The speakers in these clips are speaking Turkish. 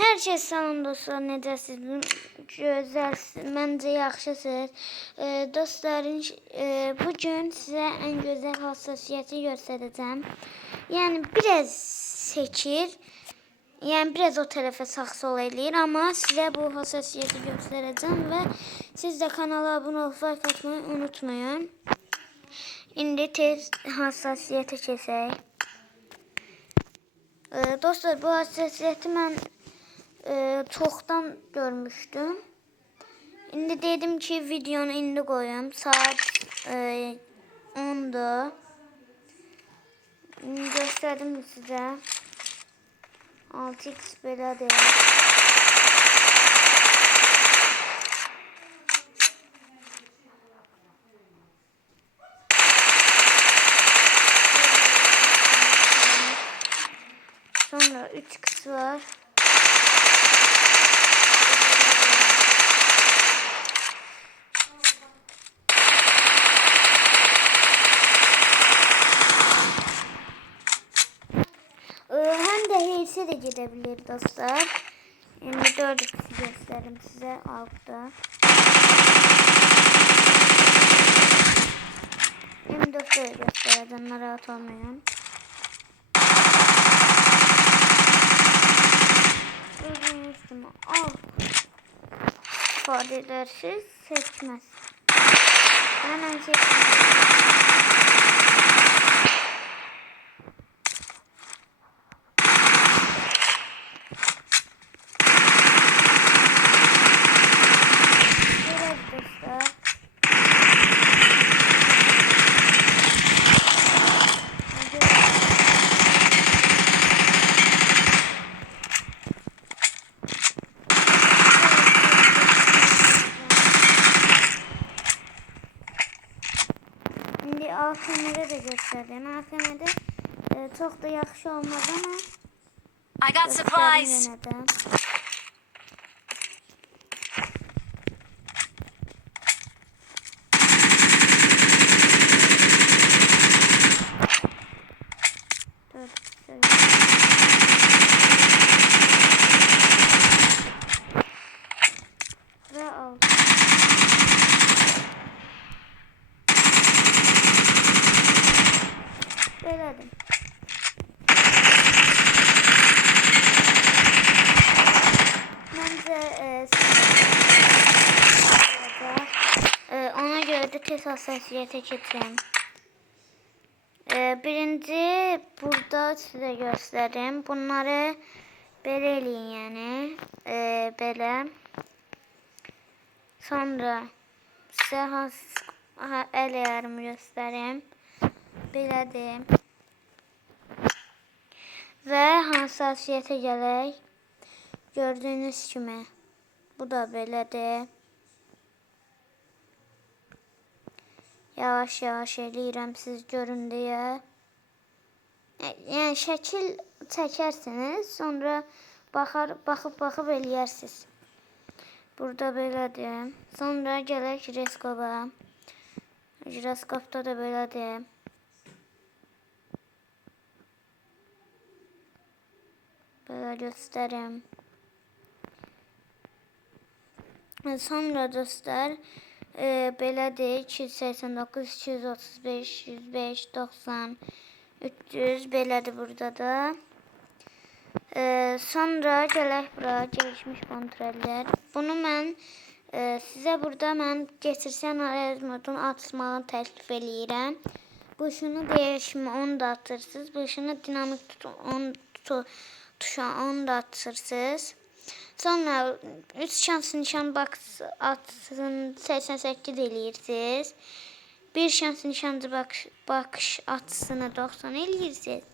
Hər şey salam dostlar, necəsiniz? Gözəlsiniz, məncə yaxşısınız. Dostlarım, bugün sizə ən gözəl hassasiyyəti göstərəcəm. Yəni biraz sekir, yəni biraz o tərəfə sağ-sol eləyir, amma sizə bu hassasiyyəti göstərəcəm və siz də kanala abunə olub like atmayı unutmayın. İndi tez hassasiyyətə keçək. Dostlar, bu hassasiyyəti mən çoxdan görmüşdüm. İndi dedim ki videonu indi koyayım. Saat 10'da. İndi gösterdim sizə. 6x belədir. Sonra 3x var. Hem de heyse de gidebilir dostlar. Şimdi 4x göstereyim size altta. Hem 4'ü göstereceğim, rahat olmayın. Üstüme al. İfade edersiz seçmez. Hemen seçmez. Şimdi AKM'de de gösterdim. AKM'de çok da yaxşı olmaz ama I got supplies. Yine de. Ve al. Beledim. Bence ona göre de test hassasiyete geçeceğim. Birinci burada size göstereyim. Bunları belə eləyin yani. Belə. Sonra size el ayarımı göstereyim. Belədir. Və hassasiyyətə gələk. Gördüyünüz kimi. Bu da belədir. Yavaş-yavaş eləyirəm siz görün deyə. Yəni şəkil çəkərsiniz, sonra baxıb eləyərsiniz. Burada belədir. Sonra gələk jiroskopa. Jiroskopda da belədir. Böyle göstereyim. Sonra dostlar belədir 289, 235, 105, 90, 300 belədir burada da. Sonra gələk bura gelişmiş kontroller. Bunu mən sizə burada mən getirsəm arayüz modunu atmağı təklif eləyirəm. Bu şunu değişimi 10 da atırsınız. Bu şunu dinamik 10 tuşa 10 da atırsınız. Sonra 3 şans nişan atsın 88 eləyirsiniz. 1 şans nişancı bakış atsını 90 eləyirsiniz.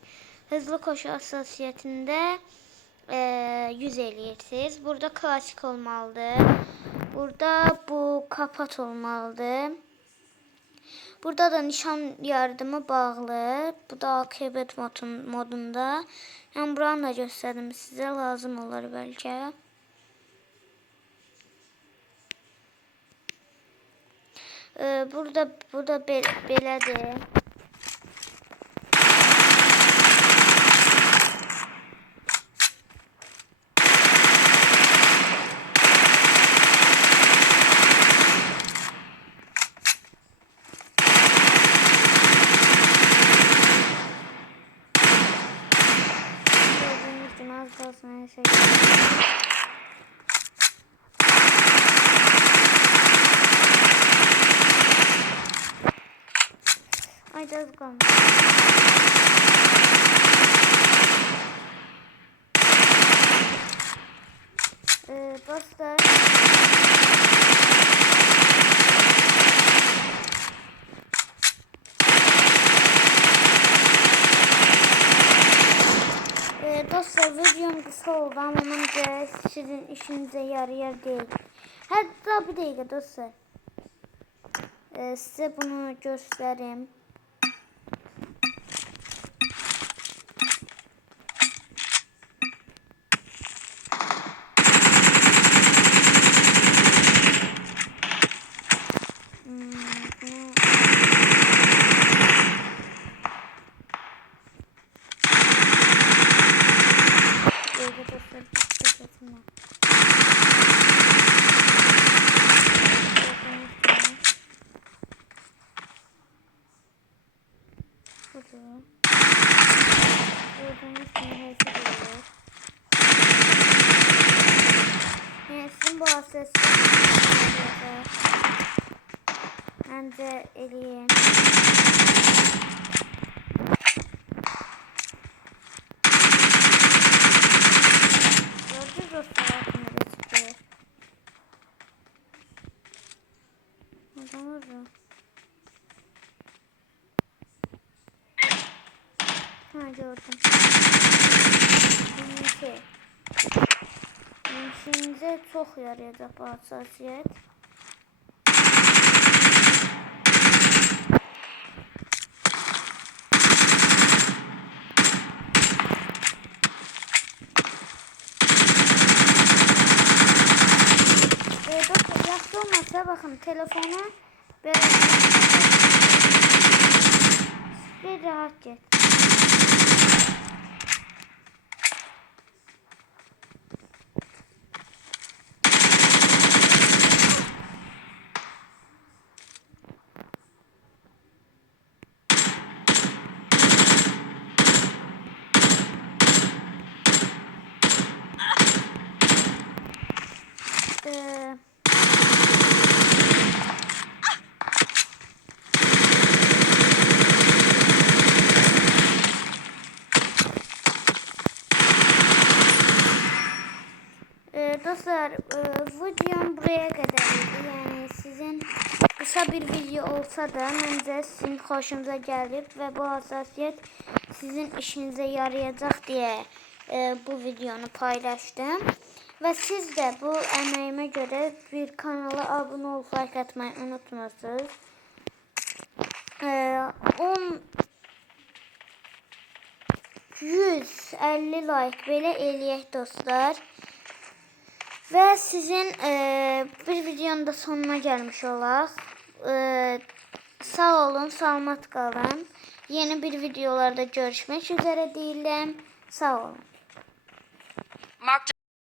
Hızlı koşu hassasiyyətində 100 eləyirsiniz. Burada klasik olmalıdır. Burada bu kapat olmalıdır. Burada da nişan yardımı bağlı. Bu da AKB modunda. Yəni buranı da gösterdim sizə, lazım olur bəlkə. Bu da belədir. Ay az qalmış. Dostlar. Dostlar videom kısa oldu ama bence sizin işinize yarayar değil. Hatta bir dakika dostlar. Size bunu göstereyim. Sizin bu ses bence eləyim. Gördünüz dostlar altında çıkıyor. Oradan orada. Ha gördüm. İşinize çok yarayacak bu hassasiyet. Dostlar yaxşı olmasa bakın telefonu böyle bir rahat get. Dostlar videom buraya kadarıydı. Yani sizin kısa bir video olsa da bence sizin hoşunuza gelip ve bu hassasiyet sizin işinize yarayacak diye bu videonu paylaştım. Ve siz de bu emeğime göre bir kanala abone olup like atmayı unutmasınız. 150 like belə eləyək dostlar. Ve sizin bir videonun da sonuna gelmiş olaq. Sağ olun, salamat qalın. Yeni bir videolarda görüşmek üzere deyiləm. Sağ olun.